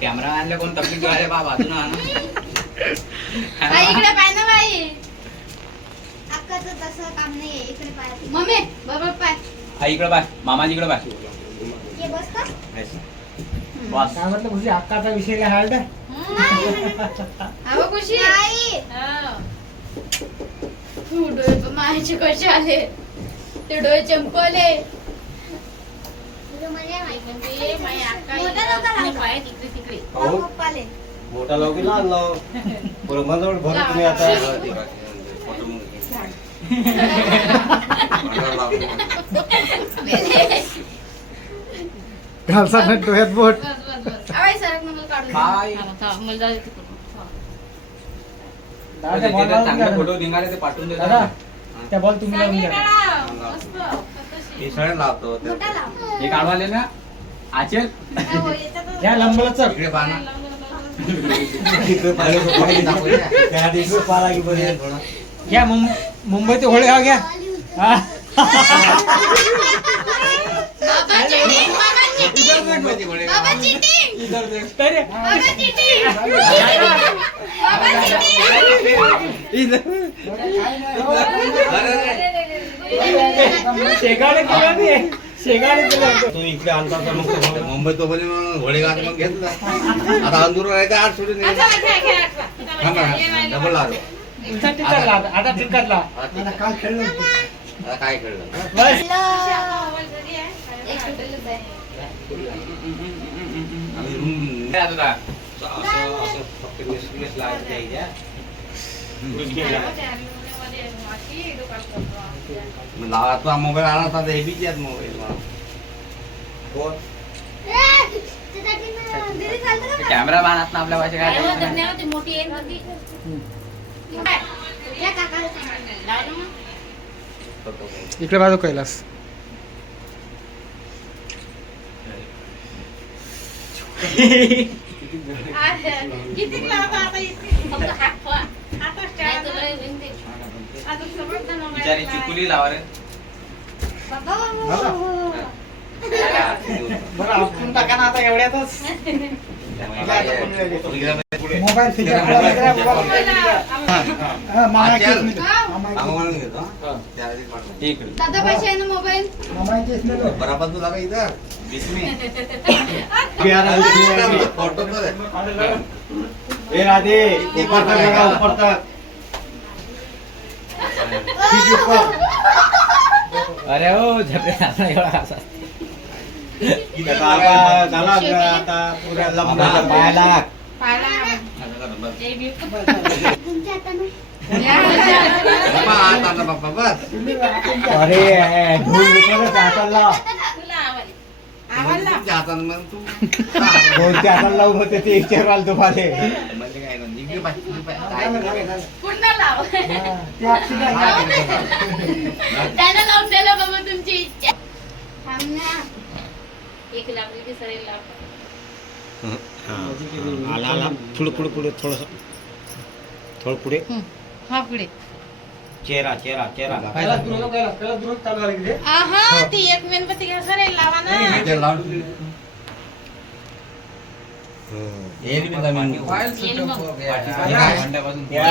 Camera आणले कोण तकलीफ आहे इकडे पाय ना बाई. अक्काचं तसं काम नाहीये इकडे पाय. मम्मी बरोबर पाय. हा इकडे बाय मामाजी इकडे बाय ये बस का? बस. काय म्हटलं म्हणजे अक्काचा विषय हार्ड अहो खुशी? आई तू डोळे पण मायाचे कसे आले ते डोळे चमकवले. म्हणजे माझी अक्का इकडे. पप्पाले. मोठा लावू लहान लाव ब्रह्माजवळ भरू तुम्ही आता घालसा ना डोळ्यात बोट बस, बस, बस. आवाज सरक नंबर काढून दे. चांगले. फोटो निघाले ते पाठवून दे दादा त्या बॉल तुम्ही लावून चांगली द्या मॅडम. मस्त. मिसळ लावतो मोठा लाव. हे काढवाले ना आचल. हो, याच्यातच- या लंबलं चल इकडे पाहिलं बरे. घ्या मुं- मुंबईचे होळे हा घ्या. हा. बाबा cheating, बाबा cheating. बाबा cheating. तरी- बाबा cheating. बाबा शेगाडे केलं ते शेगाडे केलं. तो इकडे तर मग मुंबई तो पण घोडेगाव मग घेतला. आता अंदूर राहायचं आठ सोडून. डबल लागलो. आता आता टिकटला आता काल खेळलो आता काय खेळलं आहे. आम्ही रूम काय आता? असं फक्त मिस मिस लावायचं द्यायच्या. मग लावा तो मोबाईल आला होता हे बीच आहेत मोबाईल? कॅमेरा बाणात ना आपल्या भाषे काय मोठी. इकडे बाजू कैलास. किती आता इतकी? फक्त हात ठेवा. हातच ठेवा. आता समजतं ना बिचारी चिकुली लावा रे. बाबा, बाबा, बाबा. बरं आपण टाका ना आता एवढ्यातच. मोबाईल फिचर दादा पैसे आहे ना मोबाईल? बराबर तुला इथं. फोटो. ए राधे अरे हो झपे आता एवढा असा झाला आता पुऱ्या बस. अरे हातानं मग तू दोनच्या हाताला लावून होते ते तुम्हाला म्हणजे काय नाही. इकडे पाय, इकडे पाय. काय? पुन्हा लाव. त्यानं लावून दिलं बाबा तुमची इच्छा थांब ना. एक लावली की सरेल लाव. आला आला पुढे पुढे पुढे थोडस थोडं पुढे हा पुढे चेहरा चेहरा चेहरा. आहा ती एक मेणबत्ती घ्या सरेल लावा ना. या.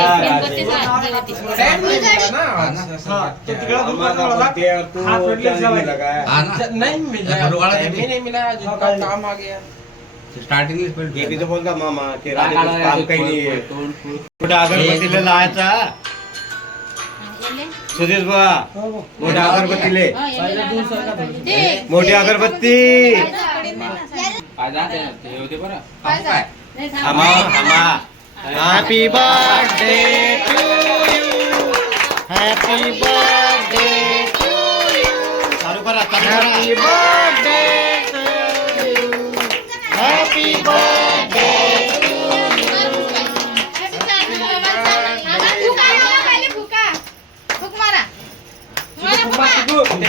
तो. मामा काही नाही हा, काय? जा ते- ते होते बरं काय काय? नाही, थांब. थांबा थांबा happy birthday to you happy birthday to you चालू करा हॅपी बर्थडे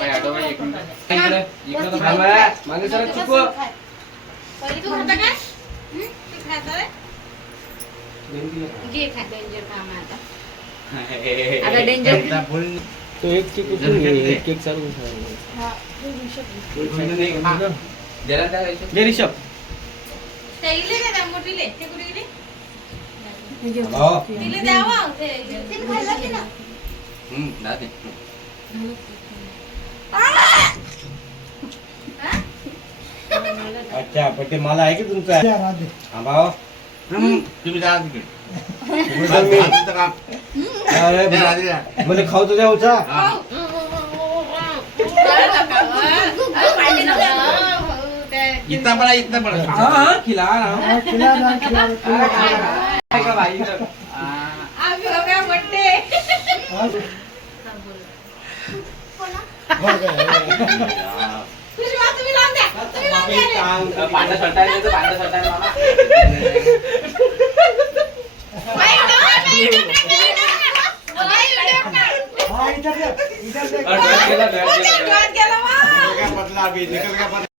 काय आई, तेच इकडे नाही आई. बाई, आठव बाई, एक मिनिट. इकडे इकडे तर हा, बाई. मागे सर तू चुप बसून खाय. पहिले तू खाता काय हं? तू खाता रे? घे खा, danger काम आहे आता. आता danger. एकदा बोल तो एक केक उचलून घे, एक केक चालू हा, तू घेऊ शकते. हा. जरा त्या याच्यात- जे रिषभ ते इले का त्या मोठीले? ते कुठे गेले? हो. तिले द्यावं. ते- ते खायला की ना? हम्म, जा दे. अच्छा पण ते मला आहे की तुमचं हा भाऊ तुम्ही जा तिकडे तुम्ही जा मी- राधेचं काम. अरे, द्या राधेला. मला खाऊ तुझ्या उचा हा. इथं पडा इथं पडा हा, हा, खिला ना. काय का बाई इथं? आ, आम्ही बघा मोठे. तुम्ही लावून द्या. तुम्ही लावून द्या. पांढरा त्याचं, पांढरा शर्ट